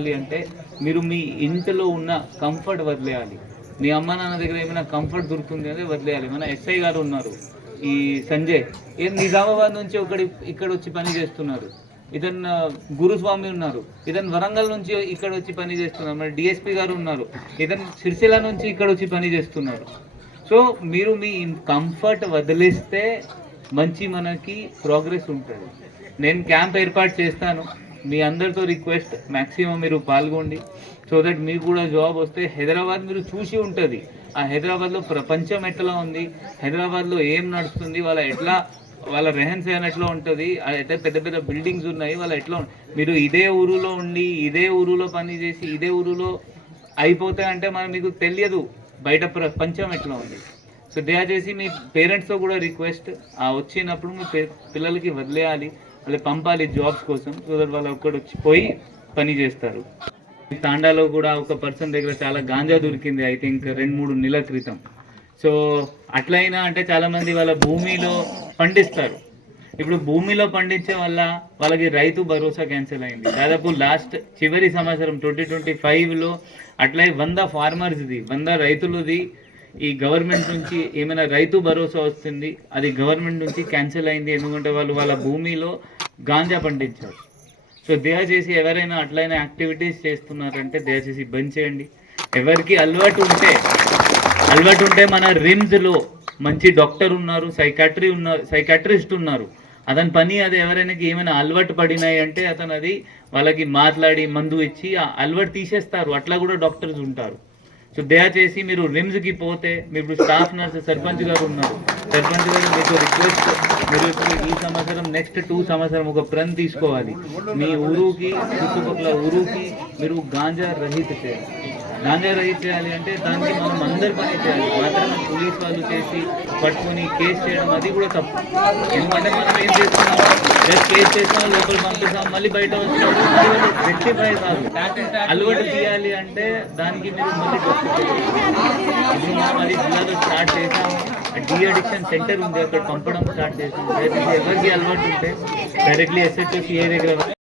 అంటే మీరు మీ ఇంట్లో ఉన్న కంఫర్ట్ వదిలేయాలి. మీ అమ్మ నాన్న దగ్గర ఏమైనా కంఫర్ట్ దొరుకుతుంది అంటే వదిలేయాలి. మన ఎస్ఐ గారు ఉన్నారు, ఈ సంజయ్, ఏం నిజామాబాద్ నుంచి ఒకటి ఇక్కడ వచ్చి పని చేస్తున్నారు. ఇతన్ గురుస్వామి ఉన్నారు, ఇతను వరంగల్ నుంచి ఇక్కడ వచ్చి పని చేస్తున్నారు. మన డిఎస్పి గారు ఉన్నారు, ఇతను సిరిసిల్ల నుంచి ఇక్కడ వచ్చి పని చేస్తున్నారు. సో మీరు మీ కంఫర్ట్ వదిలేస్తే మంచి మనకి ప్రోగ్రెస్ ఉంటుంది. నేను క్యాంప్ ఏర్పాటు చేస్తాను, మీ అందరితో రిక్వెస్ట్ మ్యాక్సిమం మీరు పాల్గొండి. సో దట్ మీకు కూడా జాబ్ వస్తే. హైదరాబాద్ మీరు చూసి ఉంటుంది, ఆ హైదరాబాద్లో ప్రపంచం ఎట్లా ఉంది, హైదరాబాద్లో ఏం నడుస్తుంది, వాళ్ళ రెహన్ సహన్ ఎట్లా ఉంటుంది, అయితే పెద్ద పెద్ద బిల్డింగ్స్ ఉన్నాయి, వాళ్ళ ఎట్లా మీరు ఇదే ఊరులో ఉండి ఇదే ఊరులో పని చేసి ఇదే ఊరులో అయిపోతాయంటే మనం మీకు తెలియదు బయట ప్రపంచం ఎట్లా ఉంది. సో దయచేసి మీ పేరెంట్స్తో కూడా రిక్వెస్ట్, వచ్చినప్పుడు మీ పిల్లలకి వదిలేయాలి, వాళ్ళు పంపాలి జాబ్స్ కోసం. సో దట్ వాళ్ళు ఒక్కడు వచ్చి పోయి పని చేస్తారు. తాండాలో కూడా ఒక పర్సన్ దగ్గర చాలా గాంజా దొరికింది, ఐ థింక్ 2-3 నెలల క్రితం. సో అట్లయినా అంటే చాలామంది వాళ్ళ భూమిలో పండిస్తారు. ఇప్పుడు భూమిలో పండించే వల్ల వాళ్ళకి రైతు భరోసా క్యాన్సిల్ అయింది. దాదాపు చివరి సంవత్సరం 2025లో అట్లా 100 ఫార్మర్స్ది 100 రైతులది ఈ గవర్నమెంట్ నుంచి ఏమైనా రైతు భరోసా వస్తుంది, అది గవర్నమెంట్ నుంచి క్యాన్సిల్ అయింది. ఎందుకంటే వాళ్ళు వాళ్ళ భూమిలో గాంజా పండించారు. సో దయచేసి ఎవరైనా అట్లయినా యాక్టివిటీస్ చేస్తున్నారంటే దయచేసి బంద్ చేయండి. ఎవరికి అలవాటు ఉంటే మన రిమ్స్లో మంచి డాక్టర్ ఉన్నారు, సైకాట్రిస్ట్ ఉన్నారు. అతని పని అది. ఎవరైనా ఏమైనా అలవాటు పడినాయి అంటే అతను అది వాళ్ళకి మాట్లాడి మందు ఇచ్చి ఆ అలవాటు తీసేస్తారు. అట్లా కూడా డాక్టర్స్ ఉంటారు. సో దయచేసి మీరు రిమ్స్కి పోతే, మీరు స్టాఫ్ నర్స్ సర్పంచ్ గారు ఉన్నారు, సర్పంచ్ గారు మీకు రిక్వెస్ట్, మీరు ఈ సంవత్సరం నెక్స్ట్ 2 సంవత్సరం ఒక ప్రణ్ తీసుకోవాలి. మీ ఊరుకి చుట్టుపక్కల ఊరుకి మీరు గాంజా రహిత చేయాలి అంటే దానికి మనం అందరు పని చేయాలి. మాత్రమే పోలీస్ వాళ్ళు చేసి పట్టుకొని కేసు చేయడం అది కూడా తప్పు. ఎందుకంటే మనం ఏం చేస్తున్నాం, జస్ట్ కేసు చేస్తాం, లోపల పంపిస్తాం, మళ్ళీ బయట వస్తాం. రెక్టిఫై కాదు, అలవాటు తీయాలి అంటే దానికి మీరు మళ్ళీ ఇప్పుడు మనం అది జిల్లాలో స్టార్ట్ చేసాము. డి అడిక్షన్ సెంటర్ ఉంది, అక్కడ పంపడం స్టార్ట్ చేసాము. ఎవరికి అలవాటు ఉంటే డైరెక్ట్లీ ఎస్హెచ్ఓ సిఐ దగ్గర